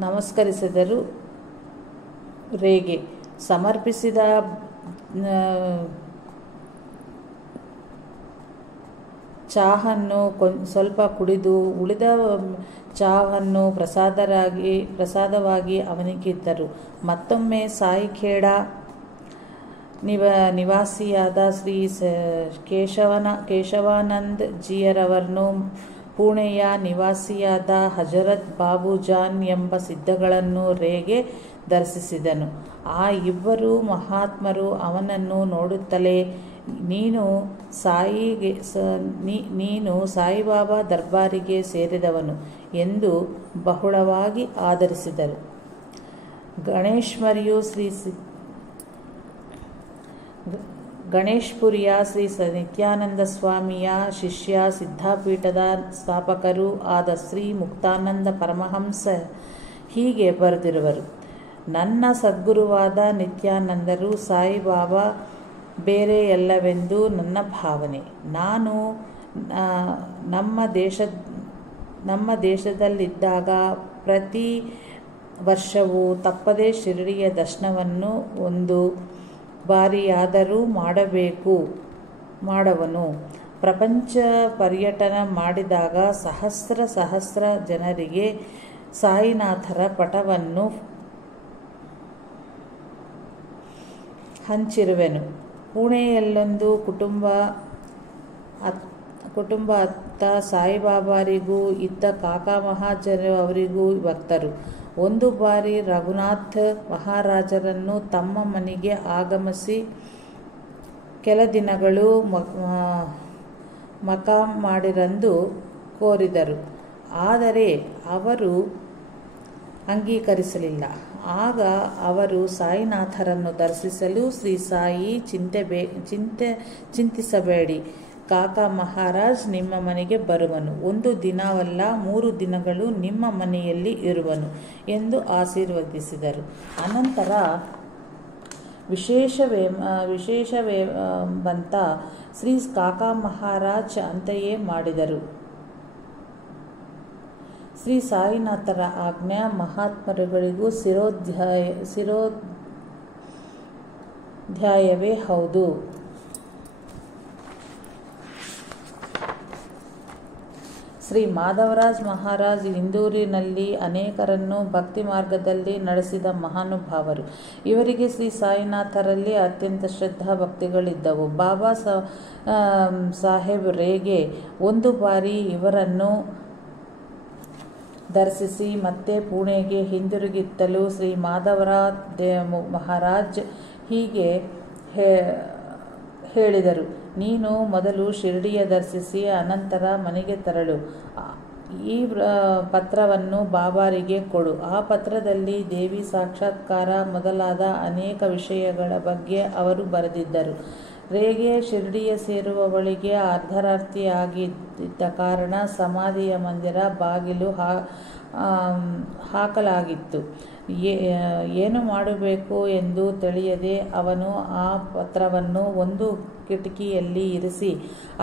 ನಮಸ್ಕರಿಸಿದರು. ರೇಗೆ ಸಮರ್ಪಿಸಿದ ಚಹಾವನ್ನು ಸ್ವಲ್ಪ ಕುಡಿದು ಉಳಿದ ಚಹಾವನ್ನು ಪ್ರಸಾದವಾಗಿ ಅವನಿಗಿದ್ದರು. ಮತ್ತೊಮ್ಮೆ ಸಾಯಿಖೇಡ ನಿವಾಸಿಯಾದ ಶ್ರೀ ಕೇಶವಾನಂದ್ ಜಿಯರವರನ್ನು ಪುಣೆಯ ನಿವಾಸಿಯಾದ ಹಜರತ್ ಬಾಬುಜಾನ್ ಎಂಬ ಸಿದ್ಧಗಳನ್ನು ರೇಗೆ ದರ್ಶಿಸಿದನು. ಆ ಇಬ್ಬರು ಮಹಾತ್ಮರು ಅವನನ್ನು ನೋಡುತ್ತಲೇ ನೀನು ಸಾಯಿಬಾಬಾ ದರ್ಬಾರಿಗೆ ಸೇರಿದವನು ಎಂದು ಬಹಳವಾಗಿ ಆದರಿಸಿದರು. ಗಣೇಶ್ಪುರಿಯ ಶ್ರೀ ನಿತ್ಯಾನಂದ ಸ್ವಾಮಿಯ ಶಿಷ್ಯ, ಸಿದ್ಧಾಪೀಠದ ಸ್ಥಾಪಕರೂ ಆದ ಶ್ರೀ ಮುಕ್ತಾನಂದ ಪರಮಹಂಸ ಹೀಗೆ ಬರೆದಿರುವರು. ನನ್ನ ಸದ್ಗುರುವಾದ ನಿತ್ಯಾನಂದರು ಸಾಯಿಬಾಬಾ ಬೇರೆಯಲ್ಲವೆಂದು ನನ್ನ ಭಾವನೆ. ನಾನು ನಮ್ಮ ದೇಶದಲ್ಲಿದ್ದಾಗ ಪ್ರತಿ ವರ್ಷವೂ ತಪ್ಪದೇ ಶಿರಡಿಯ ದರ್ಶನವನ್ನು ಒಂದು ಬಾರಿಯಾದರೂ ಮಾಡುವನು. ಪ್ರಪಂಚ ಪರ್ಯಟನ ಮಾಡಿದಾಗ ಸಹಸ್ರ ಜನರಿಗೆ ಸಾಯಿನಾಥರ ಪಟವನ್ನು ಹಂಚಿರುವೆನು. ಪುಣೆಯಲ್ಲೊಂದು ಕುಟುಂಬ ಅತ್ತ ಸಾಯಿಬಾಬಾರಿಗೂ ಇತ್ತ ಕಾಕಾ ಮಹಾಜನ್ ಅವರಿಗೂ ಭಕ್ತರು. ಒಂದು ಬಾರಿ ರಘುನಾಥ್ ಮಹಾರಾಜರನ್ನು ತಮ್ಮ ಮನೆಗೆ ಆಗಮಿಸಿ ಕೆಲ ದಿನಗಳು ಮಕಾಂ ಮಾಡಿರೆಂದು ಕೋರಿದರು. ಆದರೆ ಅವರು ಅಂಗೀಕರಿಸಲಿಲ್ಲ. ಆಗ ಅವರು ಸಾಯಿನಾಥರನ್ನು ದರ್ಶಿಸಲು ಶ್ರೀ ಸಾಯಿ ಚಿಂತಿಸಬೇಡಿ, ಕಾಕಾ ಮಹಾರಾಜ್ ನಿಮ್ಮ ಮನೆಗೆ ಬರುವನು, ಒಂದು ದಿನವಲ್ಲ 3 ದಿನಗಳು ನಿಮ್ಮ ಮನೆಯಲ್ಲಿ ಇರುವನು ಎಂದು ಆಶೀರ್ವದಿಸಿದರು. ಅನಂತರ ವಿಶೇಷವೆಂಬಂತ ಶ್ರೀ ಕಾಕಾ ಮಹಾರಾಜ್ ಅಂತೆಯೇ ಮಾಡಿದರು. ಶ್ರೀ ಸಾಯಿನಾಥರ ಆಜ್ಞಾ ಮಹಾತ್ಮರುಗಳಿಗೂ ಶಿರೋಧ್ಯಾಯವೇ ಹೌದು. ಶ್ರೀ ಮಾಧವರಾಜ್ ಮಹಾರಾಜ್ ಇಂದೂರಿನಲ್ಲಿ ಅನೇಕರನ್ನು ಭಕ್ತಿ ಮಾರ್ಗದಲ್ಲಿ ನಡೆಸಿದ ಮಹಾನುಭಾವರು. ಇವರಿಗೆ ಶ್ರೀ ಸಾಯಿನಾಥರಲ್ಲಿ ಅತ್ಯಂತ ಶ್ರದ್ಧಾ ಭಕ್ತಿಗಳಿದ್ದವು. ಬಾಬಾ ಸಾಹೇಬ್ ರೇಗೆ ಒಂದು ಬಾರಿ ಇವರನ್ನು ದರ್ಶಿಸಿ ಮತ್ತೆ ಪುಣೆಗೆ ಹಿಂದಿರುಗಿತ್ತಲೂ ಶ್ರೀ ಮಾಧವರಾಜ್ ಮಹಾರಾಜ್ ಹೀಗೆ ಹೇಳಿದರು, ನೀನು ಮೊದಲು ಶಿರಡಿಯ ದರ್ಶಿಸಿ ಅನಂತರ ಮನೆಗೆ ತೆರಳು. ಈ ಪತ್ರವನ್ನು ಬಾಬಾರಿಗೆ ಕೊಡು. ಆ ಪತ್ರದಲ್ಲಿ ದೇವಿ ಸಾಕ್ಷಾತ್ಕಾರ ಮೊದಲಾದ ಅನೇಕ ವಿಷಯಗಳ ಬಗ್ಗೆ ಅವರು ಬರೆದಿದ್ದರು. ರೇಗೆ ಶಿರಡಿಯ ಸೇರುವವಳಿಗೆ ಅರ್ಧರಾತ್ರಿಯಾಗಿದ್ದ ಕಾರಣ ಸಮಾಧಿಯ ಮಂದಿರ ಬಾಗಿಲು ಹಾಕಲಾಗಿತ್ತು. ಏನು ಮಾಡಬೇಕು ಎಂದು ತಿಳಿಯದೆ ಅವನು ಆ ಪತ್ರವನ್ನು ಒಂದು ಕಿಟಕಿಯಲ್ಲಿ ಇರಿಸಿ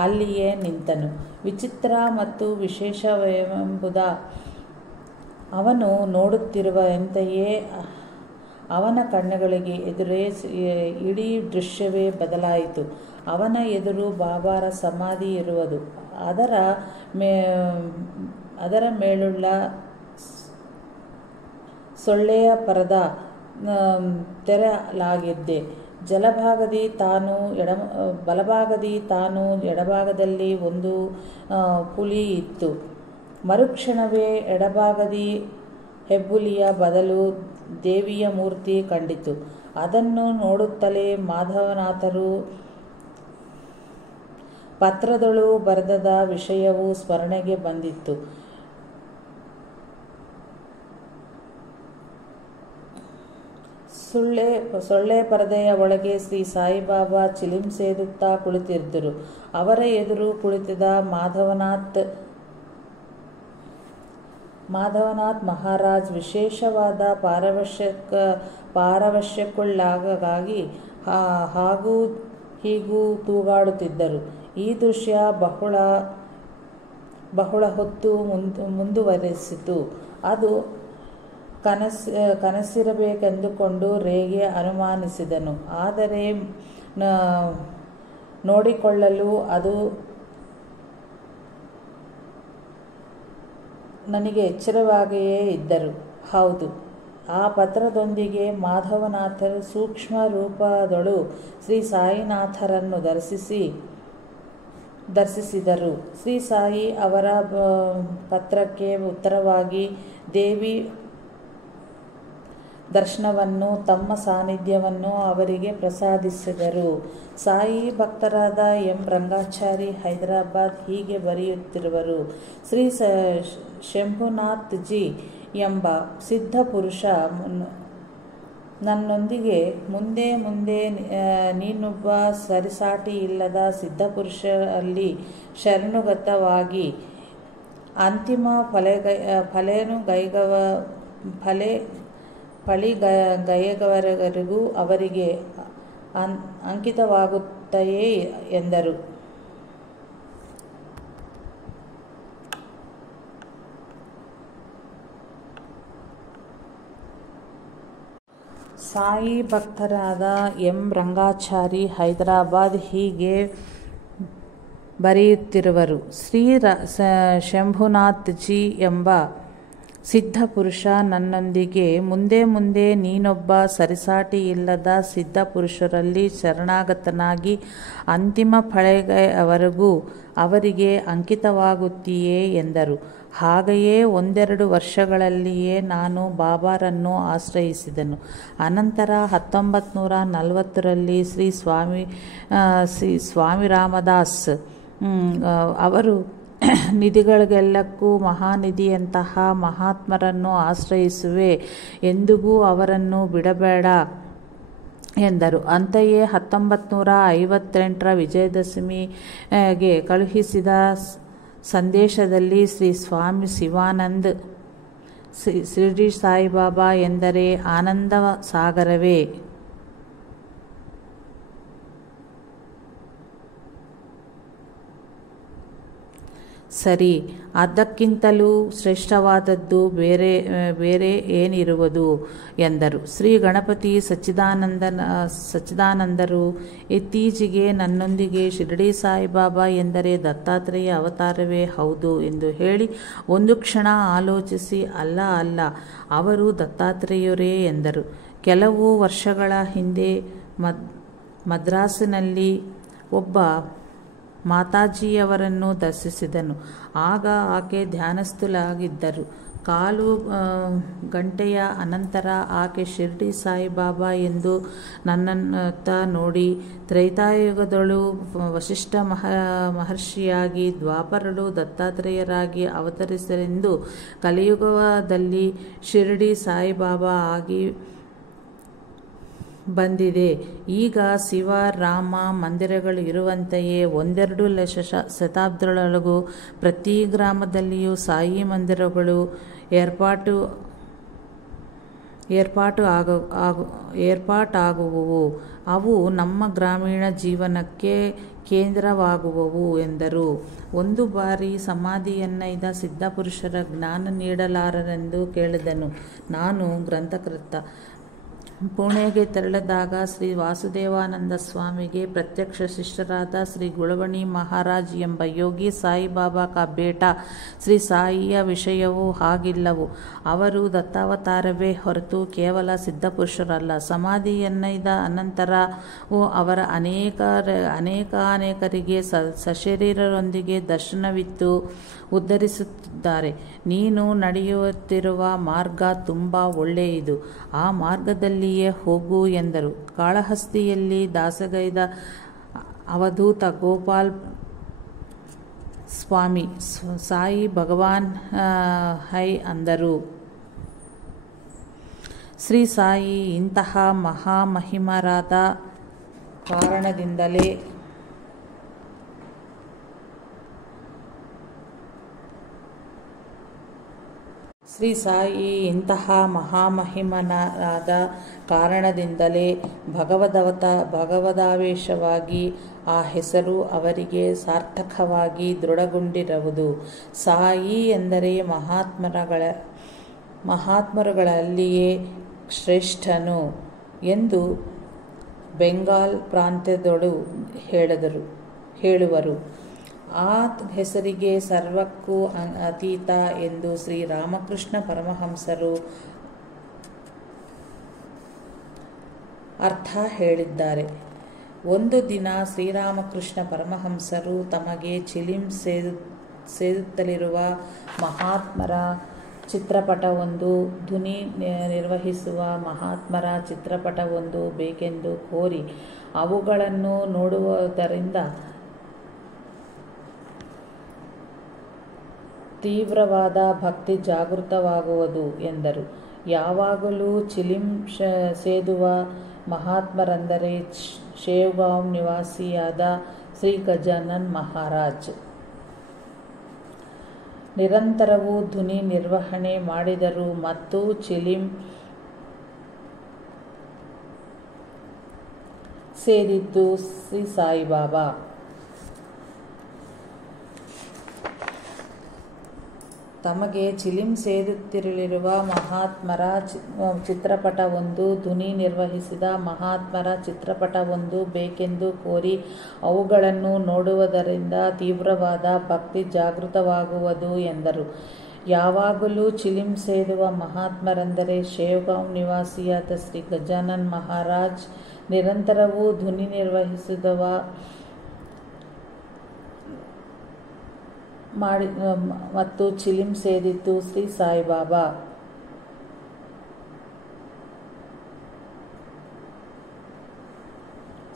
ಅಲ್ಲಿಯೇ ನಿಂತನು. ವಿಚಿತ್ರ ಮತ್ತು ವಿಶೇಷವೆಂಬುದ ಅವನು ನೋಡುತ್ತಿರುವಂತೆಯೇ ಅವನ ಕಣ್ಣುಗಳಿಗೆ ಎದುರೇ ಇಡೀ ದೃಶ್ಯವೇ ಬದಲಾಯಿತು. ಅವನ ಎದುರು ಬಾಬಾರ ಸಮಾಧಿ ಇರುವುದು, ಅದರ ಮೇಳುಳ್ಳ ಸೊಳ್ಳೆಯ ಪರದ ತೆರಲಾಗಿದ್ದೆ. ಬಲಭಾಗದಿ ತಾನು ಎಡಭಾಗದಲ್ಲಿ ಒಂದು ಪುಲಿ ಇತ್ತು. ಮರುಕ್ಷಣವೇ ಎಡಭಾಗದಿ ಹೆಬ್ಬುಲಿಯ ಬದಲು ದೇವಿಯ ಮೂರ್ತಿ ಕಂಡಿತು. ಅದನ್ನು ನೋಡುತ್ತಲೇ ಮಾಧವನಾಥರು ಪತ್ರದೊಳು ಬರೆದ ವಿಷಯವು ಸ್ಮರಣೆಗೆ ಬಂದಿತ್ತು. ಸೊಳ್ಳೆ ಪರದೆಯ ಒಳಗೆ ಶ್ರೀ ಸಾಯಿಬಾಬಾ ಚಿಲಿಂಸೆದುತ್ತಾ ಕುಳಿತಿದ್ದರು. ಅವರ ಎದುರು ಕುಳಿತಿದ್ದ ಮಾಧವನಾಥ್ ಮಹಾರಾಜ್ ವಿಶೇಷವಾದ ಪಾರವಶ್ಯಕ್ಕೊಳಗಾಗಿ ಹಾಗೂ ಹೀಗೂ ತೂಗಾಡುತ್ತಿದ್ದರು. ಈ ದೃಶ್ಯ ಬಹಳ ಹೊತ್ತು ಮುಂದುವರೆಸಿತು. ಅದು ಕನಸಿರಬೇಕೆಂದುಕೊಂಡು ರೇಗೆ ಅನುಮಾನಿಸಿದನು. ಆದರೆ ನೋಡಿಕೊಳ್ಳಲು ಅದು ನನಗೆ ಎಚ್ಚರವಾಗಿಯೇ ಇದ್ದರು. ಹೌದು, ಆ ಪತ್ರದೊಂದಿಗೆ ಮಾಧವನಾಥರು ಸೂಕ್ಷ್ಮ ರೂಪದೊಳು ಶ್ರೀ ಸಾಯಿನಾಥರನ್ನು ದರ್ಶಿಸಿದರು. ಶ್ರೀ ಸಾಯಿ ಅವರ ಪತ್ರಕ್ಕೆ ಉತ್ತರವಾಗಿ ದೇವಿ ದರ್ಶನವನ್ನು, ತಮ್ಮ ಸಾನ್ನಿಧ್ಯವನ್ನು ಅವರಿಗೆ ಪ್ರಸಾದಿಸಿದರು. ಸಾಯಿ ಭಕ್ತರಾದ ಎಂ ರಂಗಾಚಾರಿ ಹೈದರಾಬಾದ್ ಹೀಗೆ ಬರೆಯುತ್ತಿರುವರು. ಶ್ರೀ ಶಂಭುನಾಥ್ ಜಿ ಎಂಬ ಸಿದ್ಧ ಪುರುಷ ನನ್ನೊಂದಿಗೆ ಮುಂದೆ ನೀನೊಬ್ಬ ಸರಿಸಾಟಿ ಇಲ್ಲದ ಸಿದ್ಧಪುರುಷರಲ್ಲಿ ಶರಣುಗತವಾಗಿ ಅಂತಿಮ ಫಳಿಗಯವರೆಗೂ ಅವರಿಗೆ ಅಂಕಿತವಾಗುತ್ತೆಯೇ ಎಂದರು. ಸಾಯಿ ಭಕ್ತರಾದ ಎಂ ರಂಗಾಚಾರಿ ಹೈದರಾಬಾದ್ ಹೀಗೆ ಬರೆಯುತ್ತಿರುವರು. ಶ್ರೀ ಶಂಭುನಾಥ್ ಜಿ ಎಂಬ ಸಿದ್ಧ ಪುರುಷ ನನ್ನೊಂದಿಗೆ ಮುಂದೆ ನೀನೊಬ್ಬ ಸರಿಸಾಟಿ ಇಲ್ಲದ ಸಿದ್ಧ ಪುರುಷರಲ್ಲಿ ಶರಣಾಗತನಾಗಿ ಅಂತಿಮ ಫಳೆಯವರೆಗೂ ಅವರಿಗೆ ಅಂಕಿತವಾಗುತ್ತೀಯೇ ಎಂದರು. ಹಾಗೆಯೇ 1-2 ವರ್ಷಗಳಲ್ಲಿಯೇ ನಾನು ಬಾಬಾರನ್ನು ಆಶ್ರಯಿಸಿದನು. ಅನಂತರ 1940ರಲ್ಲಿ ಶ್ರೀ ಸ್ವಾಮಿ ರಾಮದಾಸ್ ಅವರು ನಿಧಿಗಳಿಗೆಲ್ಲಕ್ಕೂ ಮಹಾನಿಧಿಯಂತಹ ಮಹಾತ್ಮರನ್ನು ಆಶ್ರಯಿಸುವೆ, ಎಂದಿಗೂ ಅವರನ್ನು ಬಿಡಬೇಡ ಎಂದರು. ಅಂತೆಯೇ 1958ರ ವಿಜಯದಶಮಿಗೆ ಕಳುಹಿಸಿದ ಸಂದೇಶದಲ್ಲಿ ಶ್ರೀ ಸ್ವಾಮಿ ಶಿವಾನಂದ್, ಶಿರ್ಡಿ ಸಾಯಿಬಾಬಾ ಎಂದರೆ ಆನಂದ ಸಾಗರವೇ, ಸರಿ, ಅದಕ್ಕಿಂತಲೂ ಶ್ರೇಷ್ಠವಾದದ್ದು ಬೇರೆ ಏನಿರುವುದು ಎಂದರು. ಶ್ರೀ ಗಣಪತಿ ಸಚ್ಚಿದಾನಂದರು ಇತ್ತೀಚೆಗೆ ನನ್ನೊಂದಿಗೆ ಶಿರ್ಡಿ ಸಾಯಿಬಾಬಾ ಎಂದರೆ ದತ್ತಾತ್ರೇಯ ಅವತಾರವೇ ಹೌದು ಎಂದು ಹೇಳಿ ಒಂದು ಕ್ಷಣ ಆಲೋಚಿಸಿ ಅಲ್ಲ ಅವರು ದತ್ತಾತ್ರೇಯರೇ ಎಂದರು. ಕೆಲವು ವರ್ಷಗಳ ಹಿಂದೆ ಮದ್ರಾಸಿನಲ್ಲಿ ಒಬ್ಬ ಮಾತಾಜಿಯವರನ್ನು ದರ್ಶಿಸಿದನು. ಆಗ ಆಕೆ ಧ್ಯಾನಸ್ಥಳಾಗಿದ್ದರು. ಕಾಲು ಗಂಟೆಯ ಅನಂತರ ಆಕೆ ಶಿರ್ಡಿ ಸಾಯಿಬಾಬಾ ಎಂದು ನನ್ನತ್ತ ನೋಡಿ, ತ್ರೈತಾಯುಗದಳು ವಸಿಷ್ಠ ಮಹರ್ಷಿಯಾಗಿ, ದ್ವಾಪರಳು ದತ್ತಾತ್ರೇಯರಾಗಿ ಅವತರಿಸಲೆಂದು, ಕಲಿಯುಗದಲ್ಲಿ ಶಿರ್ಡಿ ಸಾಯಿಬಾಬಾ ಆಗಿ ಬಂದಿದೆ. ಈಗ ಶಿವ ರಾಮ ಮಂದಿರಗಳು ಇರುವಂತೆಯೇ 1-2 ಶತಾಬ್ದಗಳೊಳಗೂ ಪ್ರತಿ ಗ್ರಾಮದಲ್ಲಿಯೂ ಸಾಯಿ ಮಂದಿರಗಳು ಏರ್ಪಾಟಾಗುವುವು. ಅವು ನಮ್ಮ ಗ್ರಾಮೀಣ ಜೀವನಕ್ಕೆ ಕೇಂದ್ರವಾಗುವವು ಎಂದರು. ಒಂದು ಬಾರಿ ಸಮಾಧಿಯನ್ನೈದ ಸಿದ್ಧಪುರುಷರ ಜ್ಞಾನ ನೀಡಲಾರೆಂದು ಕೇಳಿದನು. ನಾನು ಗ್ರಂಥಕರ್ತ. ಪುಣೆಗೆ ತೆರಳಿದಾಗ ಶ್ರೀ ವಾಸುದೇವಾನಂದ ಸ್ವಾಮಿಗೆ ಪ್ರತ್ಯಕ್ಷ ಶಿಷ್ಯರಾದ ಶ್ರೀ ಗುಳವಣಿ ಮಹಾರಾಜ್ ಎಂಬ ಯೋಗಿ ಸಾಯಿಬಾಬಾ ಕಾ ಬೇಟಾ ಶ್ರೀ ಸಾಯಿಯ ವಿಷಯವೂ ಹಾಗಿಲ್ಲವು. ಅವರು ದತ್ತಾವತಾರವೇ ಹೊರತು ಕೇವಲ ಸಿದ್ಧಪುರುಷರಲ್ಲ. ಸಮಾಧಿಯನ್ನೈದ ಅನಂತರವೂ ಅವರ ಅನೇಕರಿಗೆ ಸಶರೀರರೊಂದಿಗೆ ದರ್ಶನವಿತ್ತು ಉದ್ಧರಿಸುತ್ತಿದ್ದಾರೆ. ನೀನು ನಡೆಯುತ್ತಿರುವ ಮಾರ್ಗ ತುಂಬ ಒಳ್ಳೆಯದು, ಆ ಮಾರ್ಗದಲ್ಲಿಯೇ ಹೋಗು ಎಂದರು. ಕಾಳಹಸ್ತಿಯಲ್ಲಿ ದಾಸಗೈದ ಅವಧೂತ ಗೋಪಾಲ್ ಸ್ವಾಮಿ ಸಾಯಿ ಭಗವಾನ್ ಹೈ ಅಂದರು. ಶ್ರೀ ಸಾಯಿ ಇಂತಹ ಮಹಾಮಹಿಮರಾದ ಕಾರಣದಿಂದಲೇ ಶ್ರೀ ಸಾಯಿ ಇಂತಹ ಮಹಾಮಹಿಮನಾದ ಕಾರಣದಿಂದಲೇ ಭಗವದಾವೇಶವಾಗಿ ಆ ಹೆಸರು ಅವರಿಗೆ ಸಾರ್ಥಕವಾಗಿ ದೃಢಗೊಂಡಿರುವುದು. ಸಾಯಿ ಎಂದರೆ ಮಹಾತ್ಮರುಗಳಲ್ಲಿಯೇ ಶ್ರೇಷ್ಠನು ಎಂದು ಬೆಂಗಾಲ್ ಪ್ರಾಂತ್ಯದವರು ಹೇಳುವರು. ಆ ಹೆಸರಿಗೆ ಸರ್ವಕ್ಕೂ ಅತೀತ ಎಂದು ಶ್ರೀರಾಮಕೃಷ್ಣ ಪರಮಹಂಸರು ಅರ್ಥ ಹೇಳಿದ್ದಾರೆ. ಒಂದು ದಿನ ಶ್ರೀರಾಮಕೃಷ್ಣ ಪರಮಹಂಸರು ತಮಗೆ ಚಿಲಿಂ ಸೇದುತ್ತಲಿರುವ ಮಹಾತ್ಮರ ಚಿತ್ರಪಟವೊಂದು ಧ್ವನಿ ನಿರ್ವಹಿಸುವ ಮಹಾತ್ಮರ ಚಿತ್ರಪಟವೊಂದು ಬೇಕೆಂದು ಕೋರಿ ಅವುಗಳನ್ನು ನೋಡುವುದರಿಂದ ತೀವ್ರವಾದ ಭಕ್ತಿ ಜಾಗೃತವಾಗುವುದು ಎಂದರು. ಯಾವಾಗಲೂ ಚಿಲಿಂ ಸೇದುವ ಮಹಾತ್ಮರೆಂದರೆ ಶೇವ್ಗಾಂವ್ ನಿವಾಸಿಯಾದ ಶ್ರೀ ಗಜಾನನ್ ಮಹಾರಾಜ್. ನಿರಂತರವೂ ಧ್ವನಿ ನಿರ್ವಹಣೆ ಮಾಡಿದರು ಮತ್ತು ಚಿಲಿಂ ಸೇದಿದ್ದು ಶ್ರೀ ಸಾಯಿಬಾಬಾ. ತಮಗೆ ಚಿಲಿಂ ಸೇದುತ್ತಿರಲಿರುವ ಮಹಾತ್ಮರ ಚಿತ್ರಪಟವೊಂದು ಧ್ವನಿ ನಿರ್ವಹಿಸಿದ ಮಹಾತ್ಮರ ಚಿತ್ರಪಟವೊಂದು ಬೇಕೆಂದು ಕೋರಿ ಅವುಗಳನ್ನು ನೋಡುವುದರಿಂದ ತೀವ್ರವಾದ ಭಕ್ತಿ ಜಾಗೃತವಾಗುವುದು ಎಂದರು. ಯಾವಾಗಲೂ ಚಿಲಿಂ ಸೇದುವ ಮಹಾತ್ಮರೆಂದರೆ ಶೇವ್ಗಾಂವ್ ನಿವಾಸಿಯಾದ ಶ್ರೀ ಗಜಾನನ್ ಮಹಾರಾಜ್. ನಿರಂತರವೂ ಧ್ವನಿ ನಿರ್ವಹಿಸಿದವ ಮತ್ತು ಚಿಲಿಂ ಸೇದಿದ್ದು ಶ್ರೀ ಸಾಯಿಬಾಬಾ.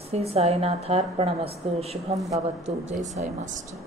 ಶ್ರೀ ಸಾಯಿನಾಥಾರ್ಪಣಮಸ್ತು. ಶುಭಂ ಭವತ್ತು. ಜೈ ಸಾಯಿ ಮಾಸ್ಟರ್.